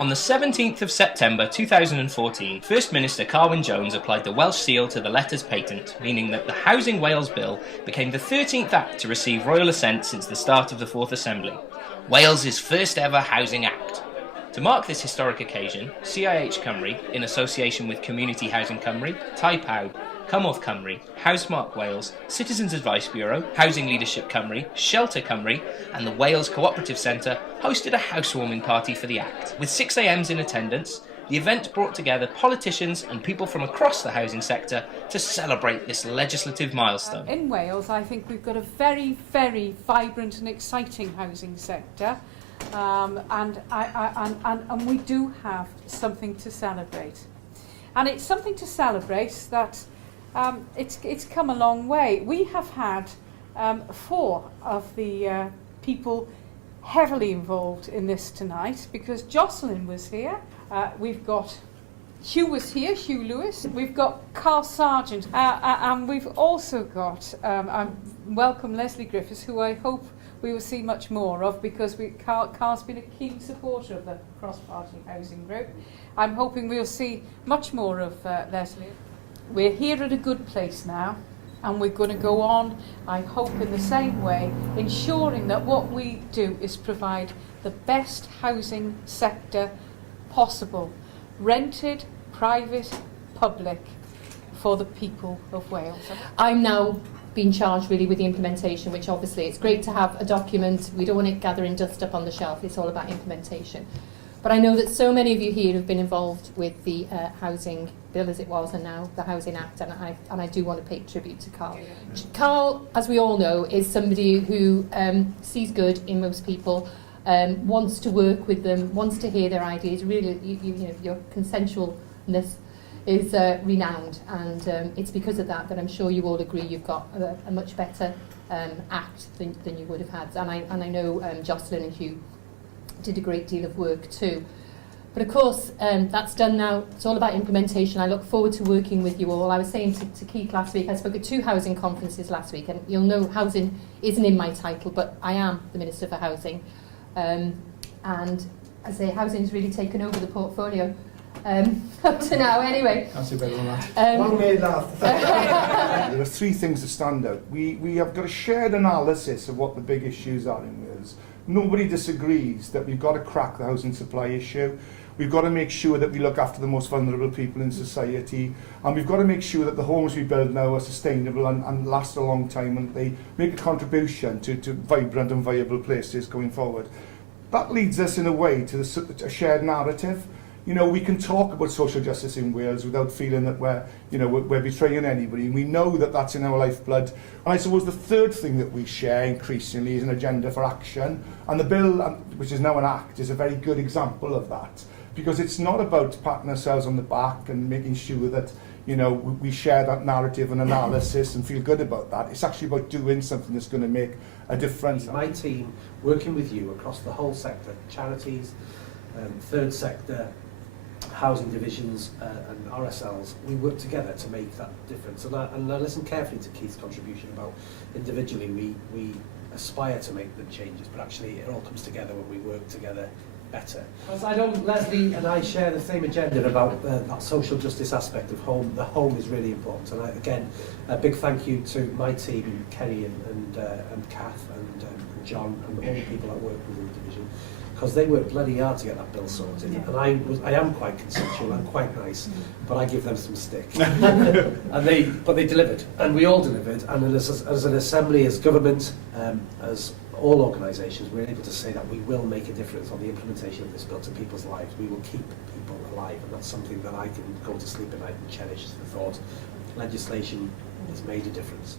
On the 17th of September 2014, First Minister Carwyn Jones applied the Welsh seal to the letters patent, meaning that the Housing Wales Bill became the 13th Act to receive royal assent since the start of the Fourth Assembly, Wales's first ever Housing Act. To mark this historic occasion, CIH Cymru, in association with Community Housing Cymru, Tai Pawb, Cymorth Cymru, Housemark Wales, Citizens Advice Bureau, Housing Leadership Cymru, Shelter Cymru and the Wales Cooperative Centre hosted a housewarming party for the Act. With 6 AMs in attendance, the event brought together politicians and people from across the housing sector to celebrate this legislative milestone. In Wales, I think we've got a very, very vibrant and exciting housing sector, and we do have something to celebrate. And it's something to celebrate that it's come a long way. We have had 4 of the people heavily involved in this tonight, because Jocelyn was here, we've got Hugh was here, Hugh Lewis, we've got Carl Sargent, and we've also got welcome Leslie Griffiths, who I hope we will see much more of, because Carl's been a keen supporter of the cross-party housing group. I'm hoping we'll see much more of Leslie. We're here at a good place now, and we're going to go on, I hope, in the same way, ensuring that what we do is provide the best housing sector possible, rented, private, public, for the people of Wales. I'm now being charged really with the implementation, which obviously it's great to have a document. We don't want it gathering dust up on the shelf. It's all about implementation. But I know that so many of you here have been involved with the housing bill as it was, and now the Housing Act, and I do want to pay tribute to Carl. Carl, as we all know, is somebody who sees good in most people, wants to work with them, wants to hear their ideas. Really, you know, your consensualness is renowned, and it's because of that I'm sure you all agree you've got a much better act than you would have had. And I know Jocelyn and Hugh did a great deal of work too. But of course, that's done now. It's all about implementation. I look forward to working with you all. I was saying to Keith last week, I spoke at 2 housing conferences last week, and you'll know housing isn't in my title, but I am the Minister for Housing. And as I say, housing's really taken over the portfolio up to now anyway. Can't say better than that. One may laugh. There are 3 things that stand out. We have got a shared analysis of what the big issues are in Wales. Nobody disagrees that we've got to crack the housing supply issue. We've got to make sure that we look after the most vulnerable people in society, and we've got to make sure that the homes we build now are sustainable and last a long time, and they make a contribution to vibrant and viable places going forward. That leads us in a way to a shared narrative. You know, we can talk about social justice in Wales without feeling that we're betraying anybody. And we know that that's in our lifeblood. And I suppose the third thing that we share increasingly is an agenda for action. And the bill, which is now an act, is a very good example of that. Because it's not about patting ourselves on the back and making sure that, you know, we share that narrative and analysis and feel good about that. It's actually about doing something that's going to make a difference. My team, working with you across the whole sector, charities, third sector, housing divisions and RSLs, we work together to make that difference. And I listen carefully to Keith's contribution about individually we aspire to make the changes, but actually it all comes together when we work together better. Because I know Leslie and I share the same agenda about that social justice aspect of home. The home is really important, and again, a big thank you to my team, Kerry and Kath and John and all the people that work within the division, because they worked bloody hard to get that bill sorted. Yeah. And I am quite consensual and quite nice, but I give them some stick. But they delivered, and we all delivered. And as an assembly, as government, as all organisations, we're able to say that we will make a difference on the implementation of this bill to people's lives. We will keep people alive, and that's something that I can go to sleep at night and cherish the thought. Legislation has made a difference.